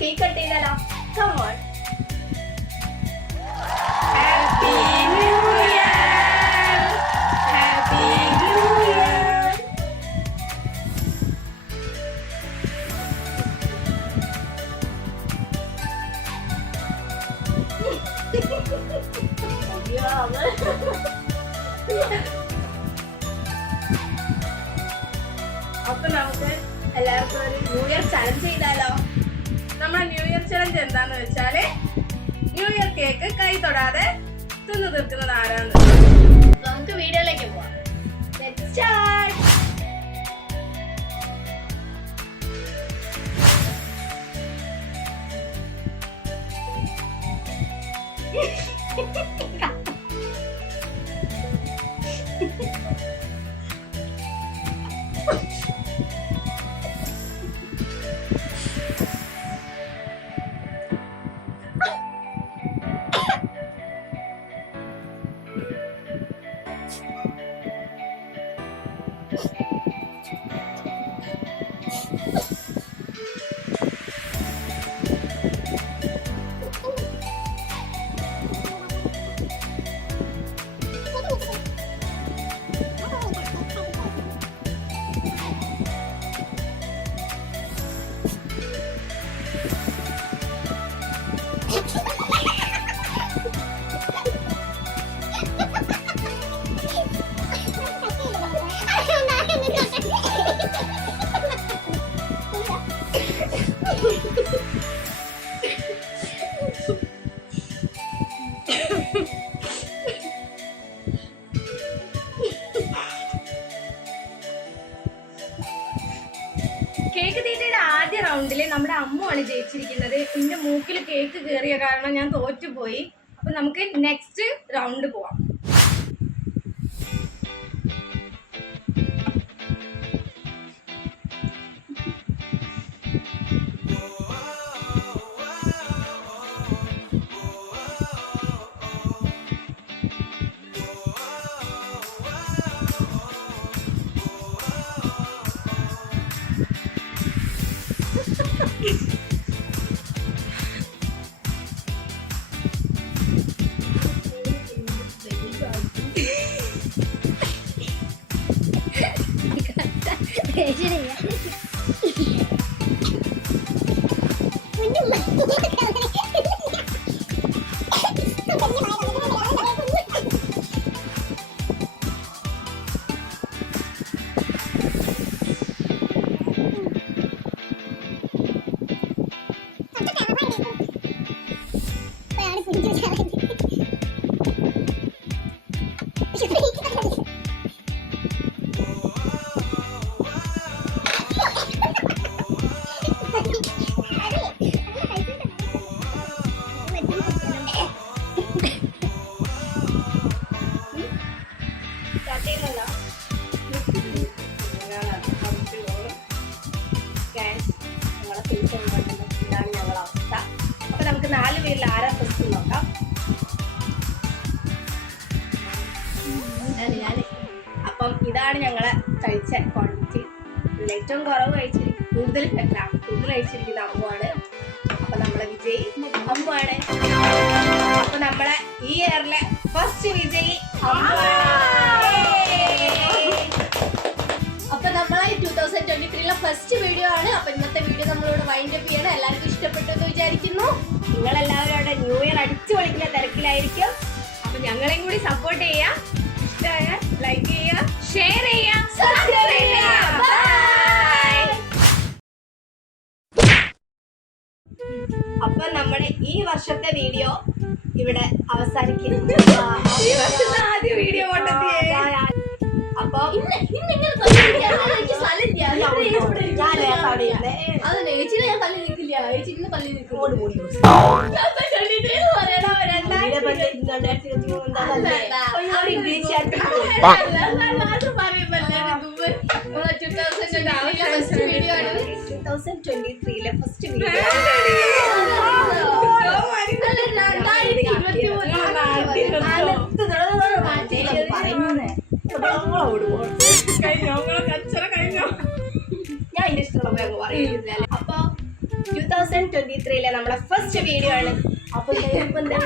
Cake cut ചെയ്താലോ? Come on. Happy New Year! Happy New Year! അപ്പൊ നമുക്ക് എല്ലാവർക്കും ഒരു ന്യൂ ഇയർ ചലഞ്ച് ചെയ്താലോ? നമ്മുടെ ന്യൂ ഇയർ ചലഞ്ച് എന്താന്ന് വെച്ചാല് ന്യൂ ഇയർ കേക്ക് കൈ തൊടാതെ തിന്നു തീർക്കുന്നത് ആരാണ്? നമുക്ക് വീഡിയോയിലേക്ക് പോവാം. Let's start. കേക്ക് തീറ്റയുടെ ആദ്യ റൗണ്ടില് നമ്മുടെ അമ്മുവാണ് ജയിച്ചിരിക്കുന്നത്. എന്റെ മൂക്കിൽ കേക്ക് കയറിയ കാരണം ഞാൻ തോറ്റുപോയി. അപ്പൊ നമുക്ക് നെക്സ്റ്റ് റൗണ്ട് പോവാം. ഇതാണ് ഞങ്ങളുടെ അവസ്ഥ. അപ്പൊ നമുക്ക് 4 പേരിൽ ആരാ ഫസ്റ്റ് നോക്കാം. അപ്പം ഇതാണ് ഞങ്ങളെ കഴിച്ച ക്വാണ്ടിറ്റി. ഇതിൽ ഏറ്റവും കുറവ് കൂടുതൽ കഴിച്ചിരിക്കുന്ന അമ്മുവാണ്. അപ്പൊ നമ്മളെ വിജയി അമ്മുവാണ്. അപ്പൊ നമ്മളെ ഈ ഇയറിലെ ഫസ്റ്റ് വിജയി അപ്പൊ നമ്മളെ 2023 ഫസ്റ്റ് വീഡിയോ ആണ്. അപ്പൊ ഇന്നത്തെ വീഡിയോ നമ്മളിവിടെ വൈൻഡ് അപ്പ് ചെയ്യണം. എല്ലാവർക്കും ഇഷ്ടപ്പെട്ടു എന്ന് വിചാരിക്കുന്നു. നിങ്ങളെല്ലാവരും അവിടെ ന്യൂ ഇയർ അടിച്ചു പൊളിക്കുന്ന തിരക്കിലായിരിക്കും. അപ്പൊ ഞങ്ങളെയും കൂടി സപ്പോർട്ട് ചെയ്യാം. ഇഷ്ടമായ ലൈക്ക് ചെയ്യുക, ഷെയർ ചെയ്യുക, സബ്സ്ക്രൈബ് ചെയ്യുക. അപ്പൊ നമ്മുടെ ഈ വർഷത്തെ വീഡിയോ ഇവിടെ അവസാനിക്കുന്നു. ഈ വർഷത്തെ ആദ്യ വീഡിയോ അപ്പൊ ഫസ്റ്റ് വീഡിയോ ഞാൻ ഇതിന്റെ ഇഷ്ടമുള്ള പറയുന്നില്ല. അപ്പൊ 2023 നമ്മളെ ഫസ്റ്റ് വീഡിയോ ആണ്. അപ്പൊ എന്താ